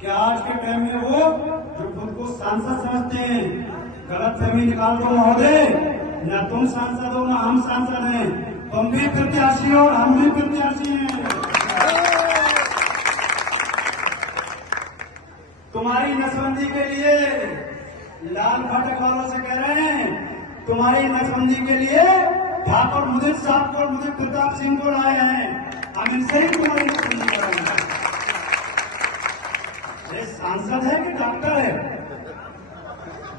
कि आज के टाइम में वो जो खुद को सांसद समझते हैं, गलत फहमी निकाल दो महोदय, न तुम सांसद हो न हम सांसद हैं, तुम भी प्रत्याशी हो और हम भी प्रत्याशी हैं। तुम्हारी नसबंदी के लिए लाल फाटक वालों से कह रहे हैं, तुम्हारी नसबंदी के लिए ठाकुर मुदित साहब को, मुदित प्रताप सिंह को लाए हैं, हम इनसे ही तुम्हारी नसबंदी करेंगे। ये सांसद है कि डॉक्टर है?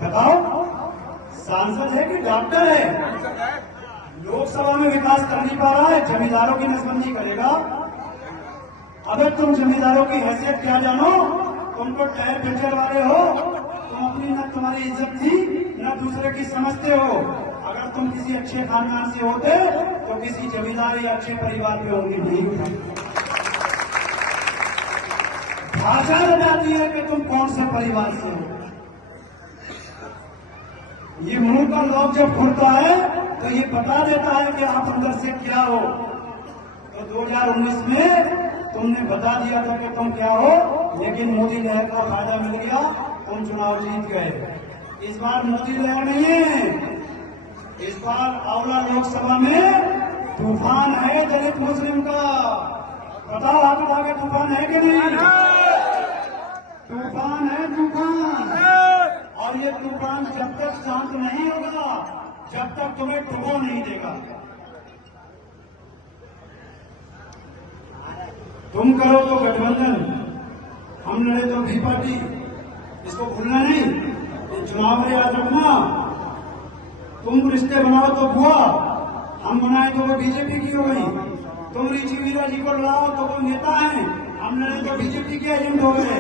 बताओ, सांसद है कि डॉक्टर है? लोकसभा में विकास कर नहीं पा रहा है, जमींदारों की नसबंदी करेगा। अगर तुम जमींदारों की हैसियत क्या जानो, तुम तो टायर पंचर वाले हो, तुम अपनी न तुम्हारी इज्जत थी न दूसरे की समझते हो। अगर तुम किसी अच्छे खानदान से होते तो किसी जमींदार या अच्छे परिवार में होंगे नहीं। भाषा बताती है कि तुम कौन से परिवार से हो। ये मुंह का लॉक जब खुलता है तो ये बता देता है कि आप अंदर से क्या हो। तो 2019 में तुमने बता दिया था कि तुम क्या हो, लेकिन मोदी लहर का फायदा मिल गया, तुम चुनाव जीत गए। इस बार मोदी लहर नहीं है, इस बार आंवला लोकसभा में तूफान है दलित मुस्लिम का। बताओ, हाथ उठा के तूफान है कि नहीं? तूफान है, तूफान। और ये तूफान जब तक शांत नहीं होगा, जब तक तुम्हें डुबो नहीं देगा। तुम करो तो गठबंधन, हम लड़े तो भी पार्टी, इसको भूलना नहीं। ये चुनाव में याद रखना, तुम रिश्ते बनाओ तो बुआ, हम बनाए तो वो बीजेपी की हो गई। तुम ऋषि वीरा जी को लड़ाओ तो वो नेता है, हम लड़े तो बीजेपी के एजेंट हो गए।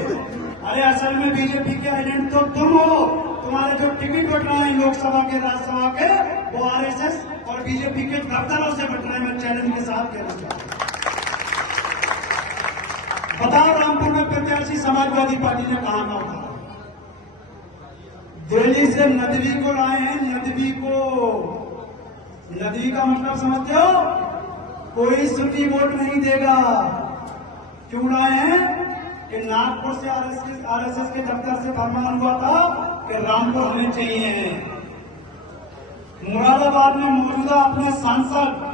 अरे असल में बीजेपी के एजेंट तो तुम हो। तुम्हारे जो टिकट बट रहे हैं लोकसभा के, राज्यसभा के, वो आरएसएस और बीजेपी के दफ्तरों से बट रहे हैं। मैं चैलेंज के साथ कहना चाहता हूं। बताओ, रामपुर में प्रत्याशी समाजवादी पार्टी ने कहा ना था? दिल्ली से नदवी को लाए हैं, नदवी को। नदवी का मतलब समझते हो? कोई सुन्नी वोट नहीं देगा। क्यों लाए हैं? कि नागपुर से आरएसएस के दफ्तर से फरमान हुआ था कि रामपुर होने चाहिए। मुरादाबाद में मौजूदा अपने सांसद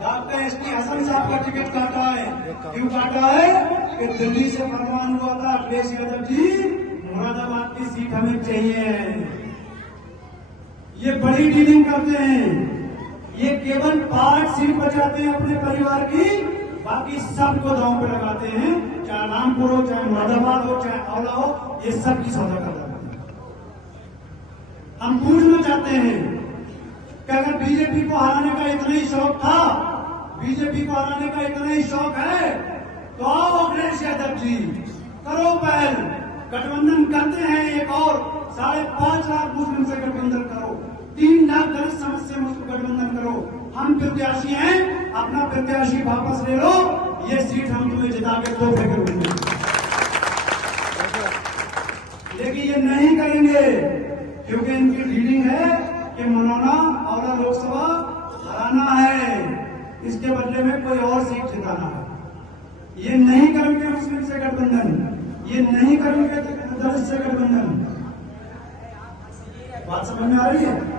डॉक्टर एसटी हसन साहब का टिकट काटा है। क्यों काटा है? कि दिल्ली से फरमान हुआ था, अखिलेश यादव जी मुरादाबाद की सीट हमें चाहिए। ये बड़ी डीलिंग करते हैं, ये केवल 5 सीट बचाते हैं अपने परिवार की, बाकी सबको दांव पे लगाते हैं। चाहे रामपुर हो, चाहे मुरादाबाद हो, चाहे आंवला हो, ये सब की सौदा कर रहे हैं। हम पूछना चाहते हैं कि अगर बीजेपी को हराने का इतना ही शौक था, बीजेपी को हराने का इतना ही शौक है, तो आओ अखिलेश यादव जी, करो पहल, गठबंधन करते हैं। एक और 5.5 लाख मुस्लिम से गठबंधन करो, 3 लाख दलित समाज से गठबंधन करो। हम प्रत्याशी हैं, अपना प्रत्याशी वापस ले लो, ये सीट हम तुम्हें जिता के तोहफे करेंगे। लेकिन ये नहीं करेंगे क्योंकि इनकी डीलिंग है कि मनोना आंवला लोकसभा हराना है, इसके बदले में कोई और सीट जिताना है। ये नहीं करेंगे मुस्लिम से गठबंधन, ये नहीं करेंगे दलित से गठबंधन। बात समझ में आ रही है?